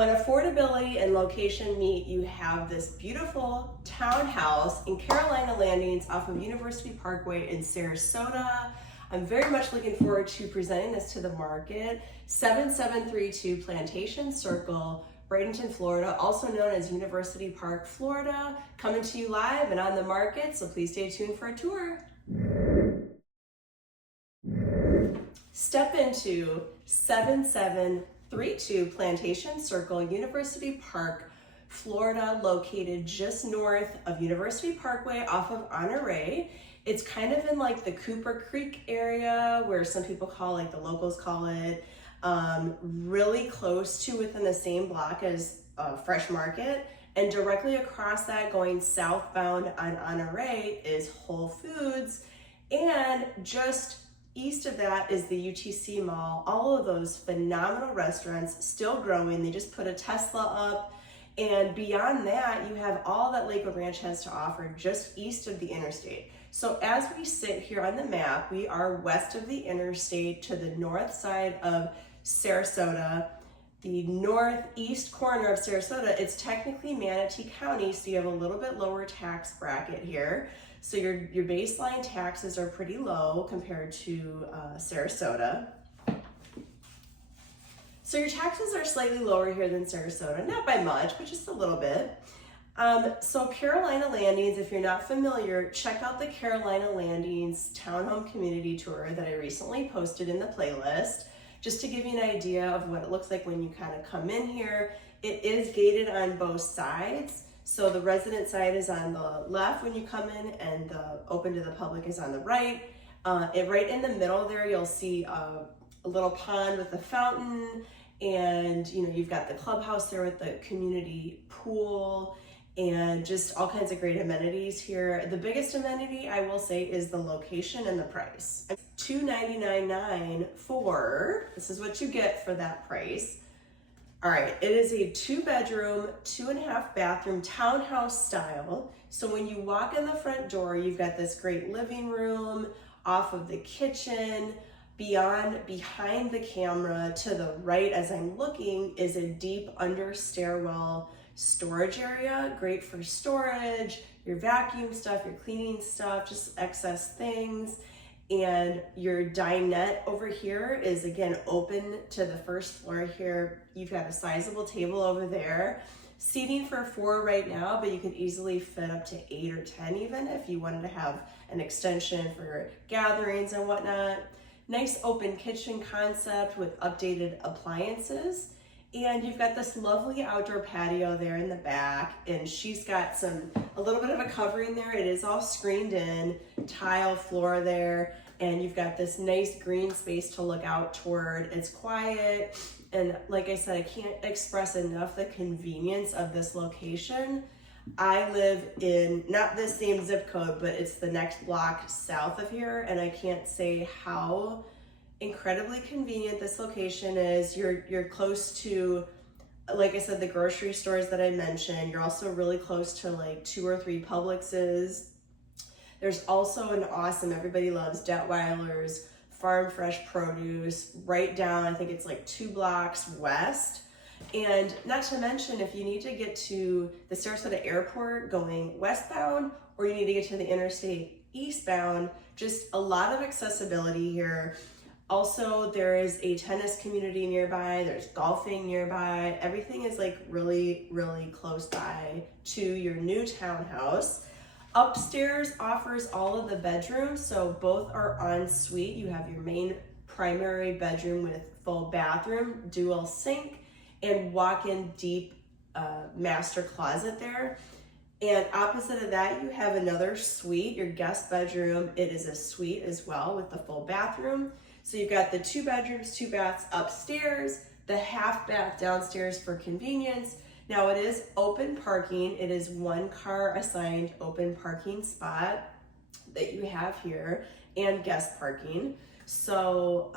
When affordability and location meet, you have this beautiful townhouse in Carolina Landings off of University Parkway in Sarasota. I'm very much looking forward to presenting this to the market. 7732 Plantation Circle, Bradenton, Florida, also known as University Park, Florida. Coming to you live and on the market, so please stay tuned for a tour. Step into 7732 Plantation Circle, University Park, Florida, located just north of University Parkway off of Honore. It's kind of in like the Cooper Creek area, where some people call, like the locals call it, really close to within the same block as Fresh Market. And directly across that, going southbound on Honore, is Whole Foods. And just east of that is the UTC Mall. All of those phenomenal restaurants, still growing. They just put a Tesla up. And beyond that, you have all that Lakewood Ranch has to offer just east of the interstate. So as we sit here on the map, we are west of the interstate to the north side of Sarasota. The northeast corner of Sarasota, it's technically Manatee County, so you have a little bit lower tax bracket here. So your baseline taxes are pretty low compared to Sarasota. So your taxes are slightly lower here than Sarasota, not by much, but just a little bit. So Carolina Landings, if you're not familiar, check out the Carolina Landings Townhome Community Tour that I recently posted in the playlist, just to give you an idea of what it looks like when you kind of come in here. It is gated on both sides. So the resident side is on the left when you come in, and the open to the public is on the right. Right in the middle there, you'll see a little pond with a fountain, and you've got the clubhouse there with the community pool, and just all kinds of great amenities here. The biggest amenity, I will say, is the location and the price. $299.9 for, this is what you get for that price. All right, it is a 2-bedroom, 2.5 bathroom townhouse style. So when you walk in the front door, you've got this great living room off of the kitchen. Behind the camera to the right as I'm looking is a deep under stairwell storage area, great for storage, your vacuum stuff, your cleaning stuff, just excess things. And your dinette over here is again open to the first floor here. You've got a sizable table over there. Seating for 4 right now, but you could easily fit up to 8 or 10 even if you wanted to have an extension for gatherings and whatnot. Nice open kitchen concept with updated appliances. And you've got this lovely outdoor patio there in the back, and she's got a little bit of a covering there. It is all screened in, tile floor there, and you've got this nice green space to look out toward. It's quiet, and like I said, I can't express enough the convenience of this location. I live in not the same zip code, but it's the next block south of here, and I can't say how incredibly convenient this location is. You're close to, like I said, the grocery stores that I mentioned. You're also really close to like 2 or 3 Publixes. There's also an awesome, everybody loves, Detweiler's Farm Fresh Produce right down, I think it's like 2 blocks west. And not to mention, if you need to get to the Sarasota Airport going westbound, or you need to get to the interstate eastbound, just a lot of accessibility here. Also, there is a tennis community nearby, there's golfing nearby. Everything is like really, really close by to your new townhouse. Upstairs offers all of the bedrooms, so both are en suite. You have your main primary bedroom with full bathroom, dual sink, and walk-in deep master closet there. And opposite of that, you have another suite, your guest bedroom. It is a suite as well with the full bathroom. So you've got the 2 bedrooms, 2 baths upstairs, the half bath downstairs for convenience. Now it is open parking. It is 1 car assigned open parking spot that you have here, and guest parking. So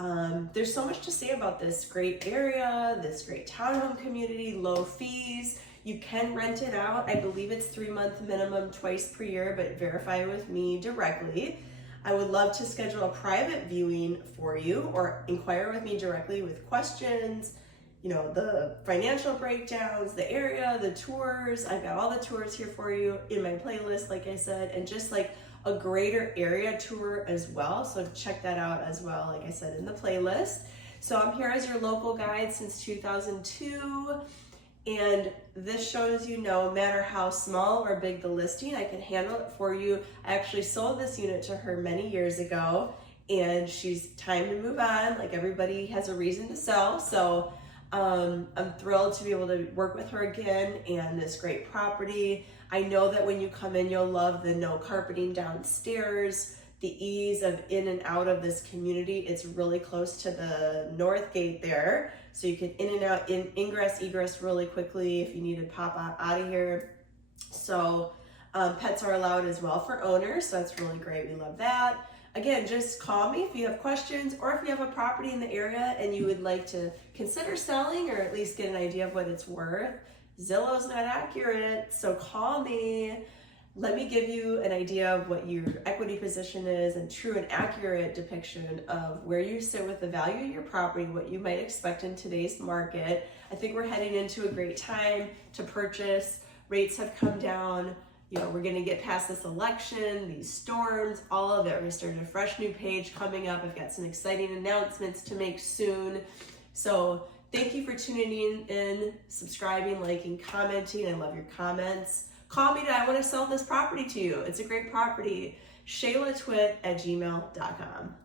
there's so much to say about this great area, this great townhome community, low fees. You can rent it out. I believe it's 3-month minimum, twice per year, but verify with me directly. I would love to schedule a private viewing for you, or inquire with me directly with questions, you know, the financial breakdowns, the area, the tours. I've got all the tours here for you in my playlist, like I said, and just like a greater area tour as well. So check that out as well, like I said, in the playlist. So I'm here as your local guide since 2002. And this shows you no matter how small or big the listing, I can handle it for you. I actually sold this unit to her many years ago, and she's time to move on. Like, everybody has a reason to sell. So I'm thrilled to be able to work with her again and this great property. I know that when you come in, you'll love the no carpeting downstairs, the ease of in and out of this community. It's really close to the north gate there. So you can in and out, ingress, egress really quickly if you need to pop out of here. So pets are allowed as well for owners. So that's really great. We love that. Again, just call me if you have questions, or if you have a property in the area and you would like to consider selling, or at least get an idea of what it's worth. Zillow's not accurate, so call me. Let me give you an idea of what your equity position is, and true and accurate depiction of where you sit with the value of your property, what you might expect in today's market. I think we're heading into a great time to purchase. Rates have come down. You know, we're going to get past this election, these storms, all of it. We're starting a fresh new page coming up. I've got some exciting announcements to make soon. So thank you for tuning in, subscribing, liking, commenting. I love your comments. Call me to, I want to sell this property to you. It's a great property. ShaylaTwit@gmail.com.